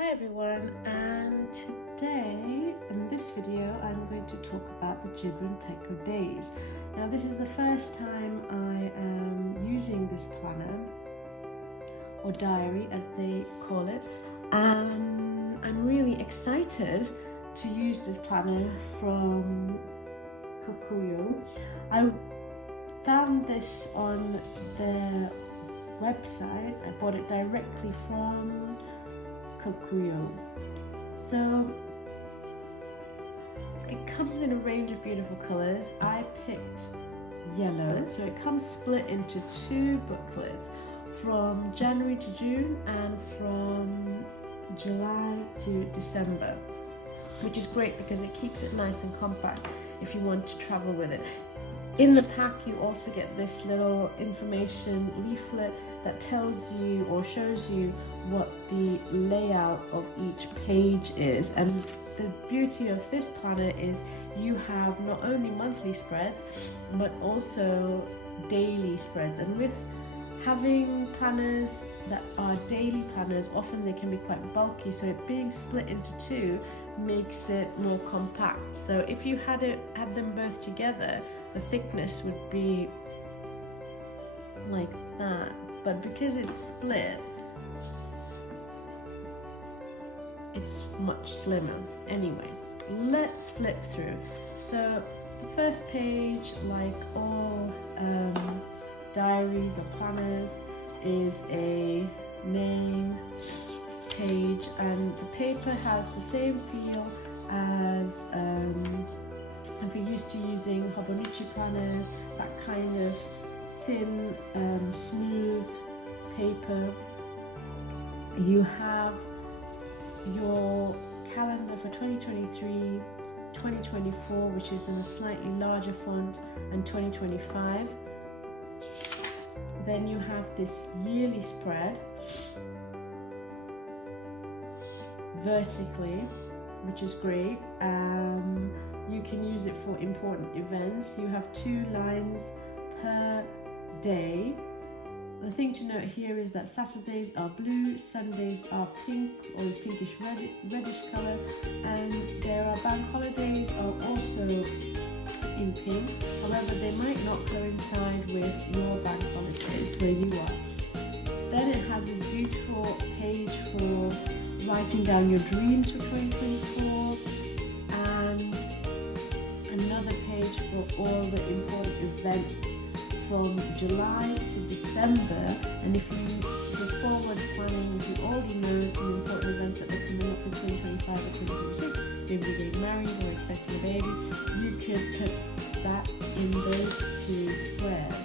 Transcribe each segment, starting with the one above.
Hi everyone, and today in this video I'm going to talk about the Gibran Techo Days. Now this is the first time I am using this planner or diary as they call it, and I'm really excited to use this planner from Kokuyo. I found this on their website. I bought it directly from Kokuyo. So it comes in a range of beautiful colors. I picked yellow, so it comes split into two booklets from January to June and from July to December, which is great because it keeps it nice and compact if you want to travel with it. In the pack you also get this little information leaflet that tells you or shows you what the layout of each page is, and the beauty of this planner is you have not only monthly spreads but also daily spreads. And with having planners that are daily planners, often they can be quite bulky, so it being split into two makes it more compact. So if you had them both together, the thickness would be like that, but because it's split, it's much slimmer. Anyway, let's flip through. So the first page, like all diaries or planners, is a name page, and the paper has the same feel as if you're used to using Hobonichi planners, that kind of thin, smooth paper. You have your calendar for 2023, 2024, which is in a slightly larger font, and 2025. Then you have this yearly spread vertically, which is great. You can use it for important events. You have 2 lines per day. The thing to note here is that Saturdays are blue, Sundays are pink or this pinkish reddish color, and there are bank holidays are also in pink. However, they might not coincide with your bank holidays where you are. Then it has this beautiful page for writing down your dreams for 2024, and another page for all the important events from July to December. And if you're forward planning, if you already know some important events that are coming up in 2025 or 2026, maybe you're getting married or expecting a baby, you could put that in those 2 squares.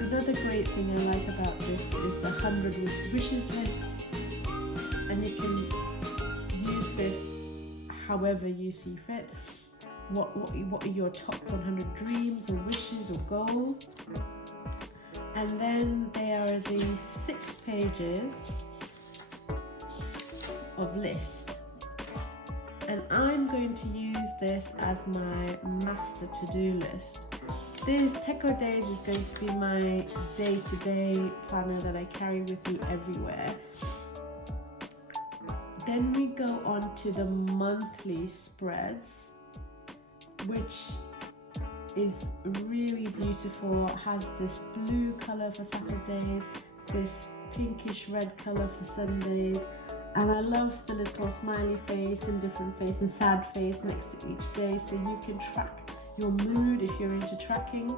Another great thing I like about this is the 100 wishes list, and you can use this however you see fit. What are your top 100 dreams or wishes or goals? And then there are these 6 pages of list, and I'm going to use this as my master to-do list. This Techo Days is going to be my day-to-day planner that I carry with me everywhere. Then we go on to the monthly spreads, which is really beautiful. It has this blue color for Saturdays, this pinkish red color for Sundays, and I love the little smiley face and different face and sad face next to each day, so you can track your mood if you're into tracking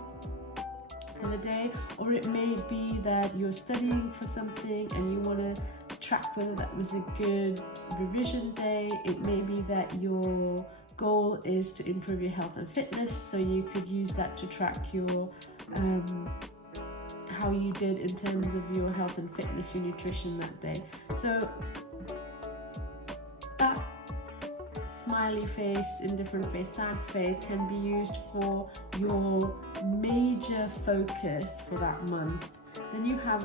for the day. Or it may be that you're studying for something and you want to track whether that was a good revision day. It may be that your goal is to improve your health and fitness, so you could use that to track your how you did in terms of your health and fitness, your nutrition that day. So that smiley face, indifferent face, sad face can be used for your major focus for that month. Then you have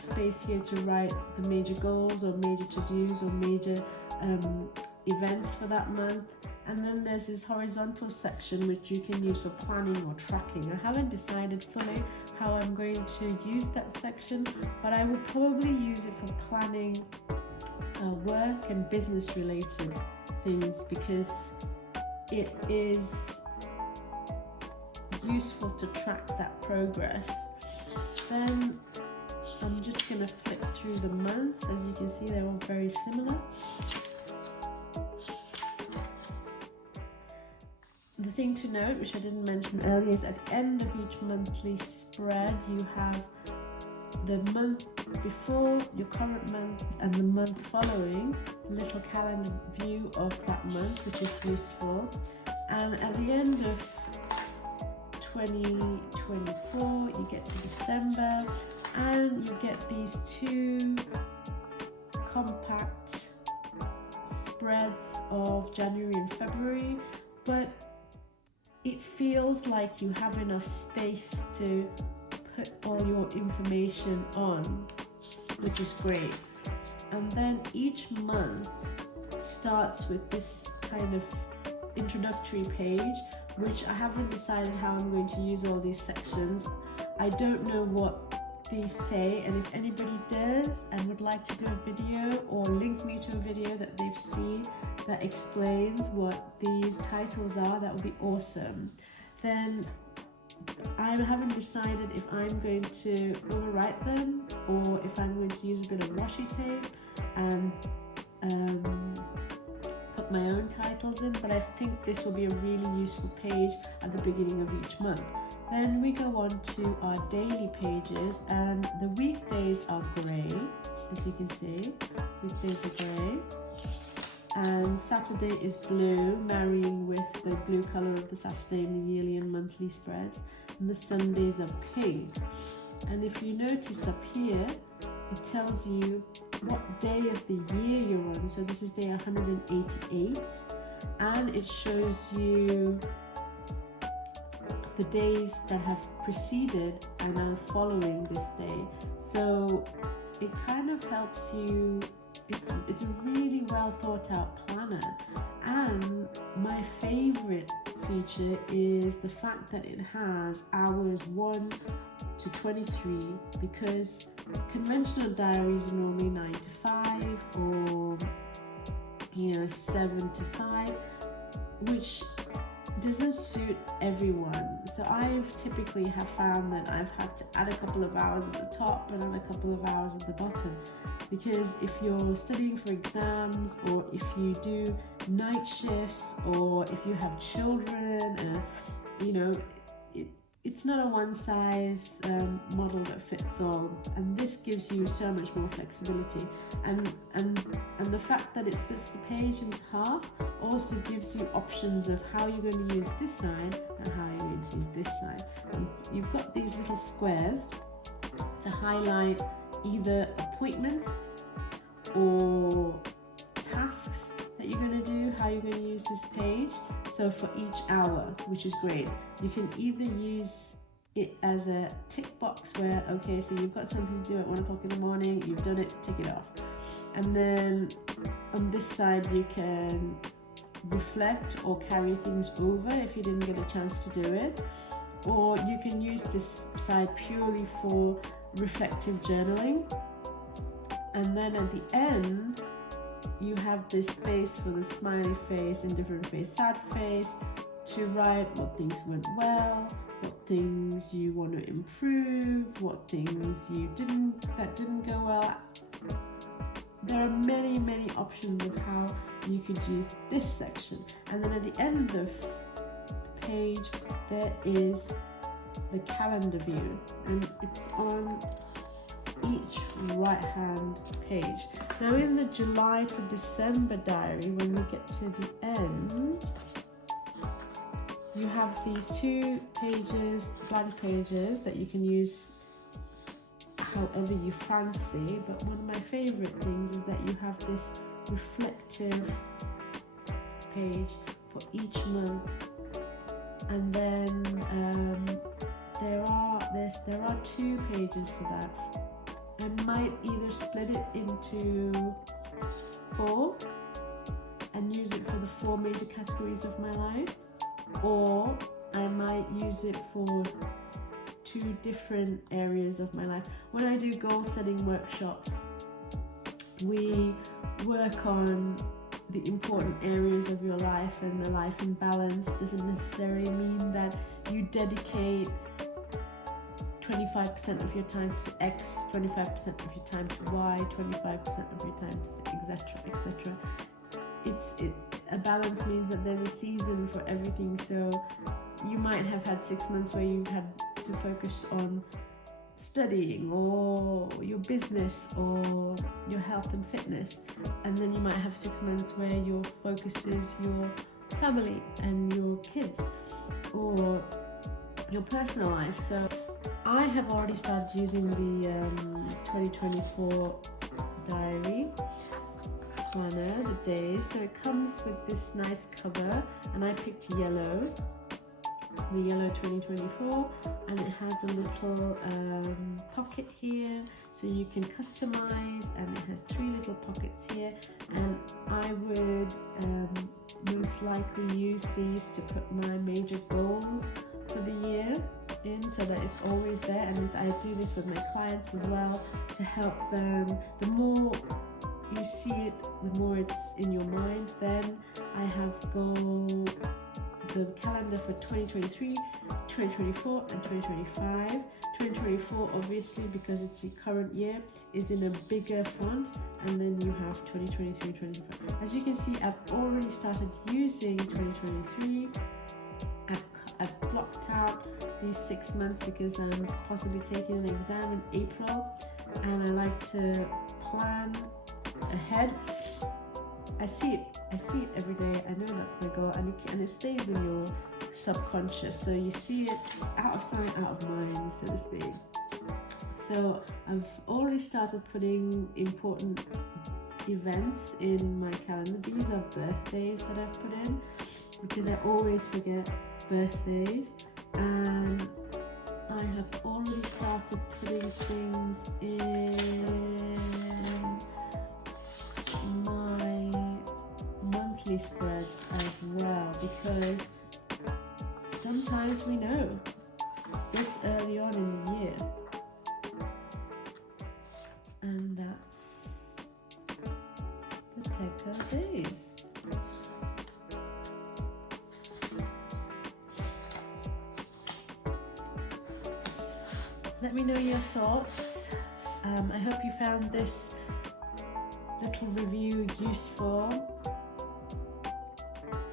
space here to write the major goals or major to-dos or major events for that month. And then there's this horizontal section which you can use for planning or tracking. I haven't decided fully how I'm going to use that section, but I will probably use it for planning work and business related things, because it is useful to track that progress. Then I'm just going to flick through the months. As you can see, they're all very similar. The thing to note, which I didn't mention earlier, is at the end of each monthly spread you have the month before, your current month, and the month following, a little calendar view of that month, which is useful. And at the end of 2024 you get to December, and you get these two compact spreads of January and February, but it feels like you have enough space to put all your information on, which is great. And then each month starts with this kind of introductory page, which I haven't decided how I'm going to use all these sections. I don't know what these say, and if anybody does and would like to do a video or link me to a video that they've seen that explains what these titles are, that would be awesome. Then I haven't decided if I'm going to overwrite them or if I'm going to use a bit of washi tape and put my own titles in, but I think this will be a really useful page at the beginning of each month. Then we go on to our daily pages, and the weekdays are grey, as you can see. Weekdays are grey, and Saturday is blue, marrying with the blue colour of the Saturday in the yearly and monthly spreads, and the Sundays are pink. And if you notice up here, it tells you what day of the year you're on. So this is day 188, and it shows you the days that have preceded and are following this day. So it kind of helps you. It's a really well thought out planner. And my favorite feature is the fact that it has hours 1 to 23, because conventional diaries are normally 9 to 5 or 7 to 5, which doesn't suit everyone. So I've typically have found that I've had to add a couple of hours at the top and then a couple of hours at the bottom, because if you're studying for exams, or if you do night shifts, or if you have children, it's not a one size model that fits all, and this gives you so much more flexibility. And the fact that it splits the page into half also gives you options of how you're going to use this side and how you're going to use this side. And you've got these little squares to highlight either appointments or tasks that you're going to do, how you're going to use this page. So for each hour, which is great, you can either use it as a tick box where, okay, so you've got something to do at 1 o'clock in the morning, you've done it, tick it off. And then on this side you can reflect or carry things over if you didn't get a chance to do it, or you can use this side purely for reflective journaling. And then at the end you have this space for the smiley face, indifferent face, sad face, to write what things went well, what things you want to improve, what things that didn't go well. There are many options of how you could use this section. And then at the end of the page there is the calendar view, and it's on each right hand page. Now in the July to December diary, when we get to the end, you have these 2 pages, blank pages, that you can use however you fancy. But one of my favorite things is that you have this reflective page for each month, and then there are 2 pages for that. I might either split it into 4 and use it for the 4 major categories of my life, or I might use it for 2 different areas of my life. When I do goal setting workshops, we work on the important areas of your life, and the life in balance doesn't necessarily mean that you dedicate 25% of your time to X, 25% of your time to Y, 25% of your time to etc., etc. A balance means that there's a season for everything. So you might have had 6 months where you've had to focus on studying or your business or your health and fitness, and then you might have 6 months where your focus is your family and your kids or your personal life. So I have already started using the 2024 diary planner, the days. So it comes with this nice cover, and I picked yellow, the yellow 2024, and it has a little pocket here so you can customize, and it has 3 little pockets here, and I would most likely use these to put my major goals for the year in, so that it's always there. And I do this with my clients as well to help them. The more you see it, the more it's in your mind. Then I have the calendar for 2023, 2024 and 2025. 2024 obviously, because it's the current year, is in a bigger font, and then you have 2023, 2025. As you can see, I've already started using 2023. I've blocked out these 6 months because I'm possibly taking an exam in April, and I like to plan ahead. I see it every day. I know that's my goal, and it stays in your subconscious. So you see it out of sight, out of mind, so to speak. So I've already started putting important events in my calendar. These are birthdays that I've put in because I always forget birthdays, and I have already started putting things in my monthly spreads as well, because sometimes we know this early on in the year, and that's the Tekka days. Let me know your thoughts. I hope you found this little review useful.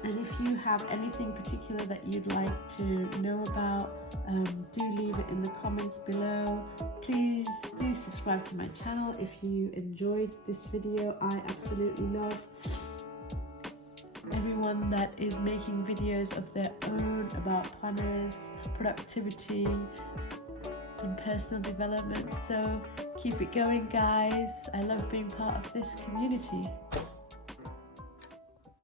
And if you have anything particular that you'd like to know about, do leave it in the comments below. Please do subscribe to my channel if you enjoyed this video. I absolutely love everyone that is making videos of their own about planners, productivity and personal development. So keep it going, guys. I love being part of this community.